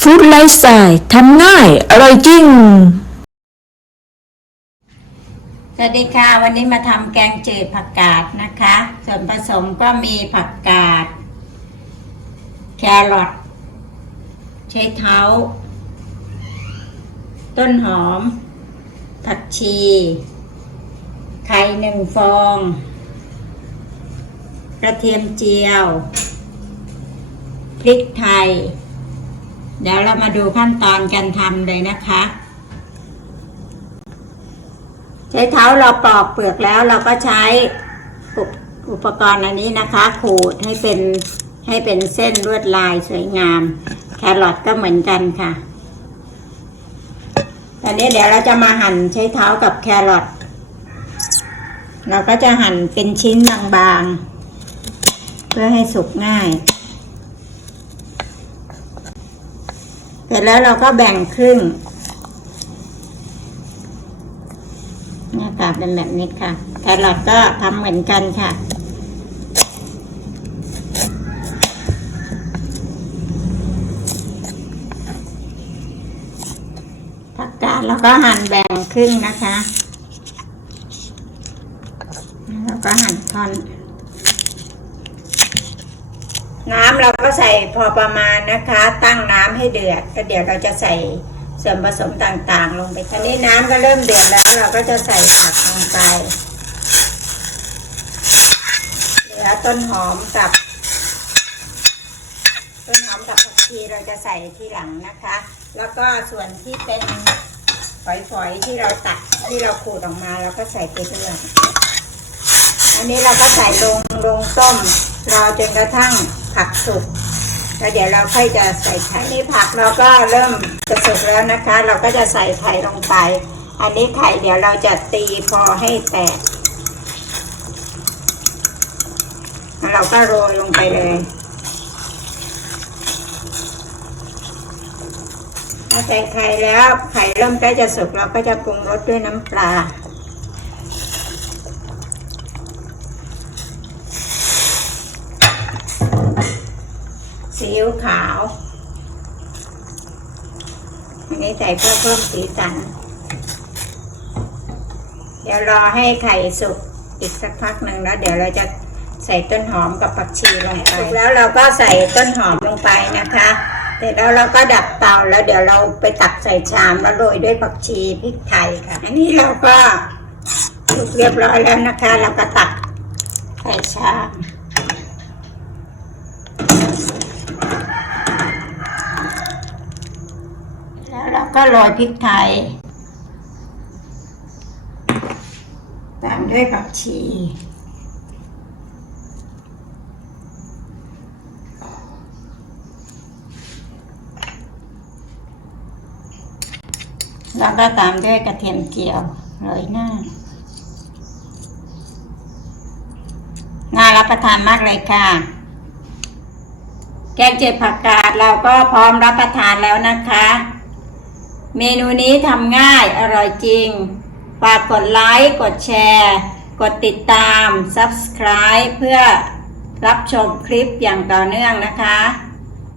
ฟู้ดไลฟ์สไตล์ทำง่าย อร่อยจริง สวัสดีค่ะ วันนี้มาทำแกงจืดผักกาดนะคะ ส่วนผสมก็มีผักกาด แครอทใช้เท้า ต้นหอม ผักชี ไข่หนึ่งฟอง กระเทียมเจียว พริกไทย เดี๋ยวเรามาดูขั้นตอนการทำเลยนะคะ ใช้เท้าเราปอกเปลือกแล้วเราก็ใช้อุปกรณ์อันนี้นะคะ ขูดให้เป็นให้เป็นเส้นลวดลายสวยงาม แครอทก็เหมือนกันค่ะ ตอนนี้เดี๋ยวเราจะมาหั่นใช้เท้ากับแครอทเราก็จะหั่นเป็นชิ้นบางๆ เพื่อให้สุกง่าย เส ร็จแล้วเราก็แบ่งครึ่งหน้าตาเป็นแบบนี้ค่ะ แครอทก็ทำเหมือนกันค่ะผักกาดเราก็หั่นแบ่งครึ่งนะคะ แล้วก็หั่นท่อน น้ำเราก็ใส่พอประมาณนะคะ ตั้งน้ำให้เดือดแล้วเดี๋ยวเราจะใส่ส่วนผสมต่างๆ ลงไปทีนี้น้ำก็เริ่มเดือดแล้วเราก็จะใส่ผักลงไปเหลือต้นหอมกับ ต้นหอมกับผักชีเราจะใส่ทีหลังนะคะ แล้วก็ส่วนที่เป็นฝอยๆที่เราตัดที่เราขูดออกมาเราก็ใส่ไปด้วย อันนี้เราก็ใส่ลงลงต้มรอจนกระทั่ง ผักสุกแล้วเดี๋ยวเราค่อยจะใส่ไข่นี่ผักเราก็เริ่มจะสุกแล้วนะคะ เราก็จะใส่ไข่ลงไป อันนี้ไข่เดี๋ยวเราจะตีพอให้แตกแล้วเราก็โรยลงไปเลยพอใส่ไข่แล้วไข่เริ่มใกล้จะสุกเราก็จะปรุงรสด้วยน้ำปลา ซีอิ๊วขาวอันนี้ใส่เพื่อเพิ่มสีสัน เดี๋ยวรอให้ไข่สุกอีกสักพักหนึ่งแล้วเดี๋ยวเราจะใส่ต้นหอมกับผักชีลงไปแล้วเราก็ใส่ต้นหอมลงไปนะคะเสร็จแล้วเราก็ดับเตาแล้วเดี๋ยวเราไปตักใส่ชามแล้วโรยด้วยผักชีพริกไทยค่ะ อันนี้เราก็สุกเรียบร้อยแล้วนะคะ เราก็ตักใส่ชาม แล้วก็โรยพริกไทย ตามด้วยผักชีแล้วก็ตามด้วยกระเทียมเจียวโรยหน้า น่ารับประทานมากเลยค่ะ แกงเจ็ดผักกาดเราก็พร้อมรับประทานแล้วนะคะ เมนูนี้ทำง่ายอร่อยจริง ฝากกดไลค์ กดแชร์ กดติดตาม Subscribe เพื่อรับชมคลิปอย่างต่อเนื่องนะคะ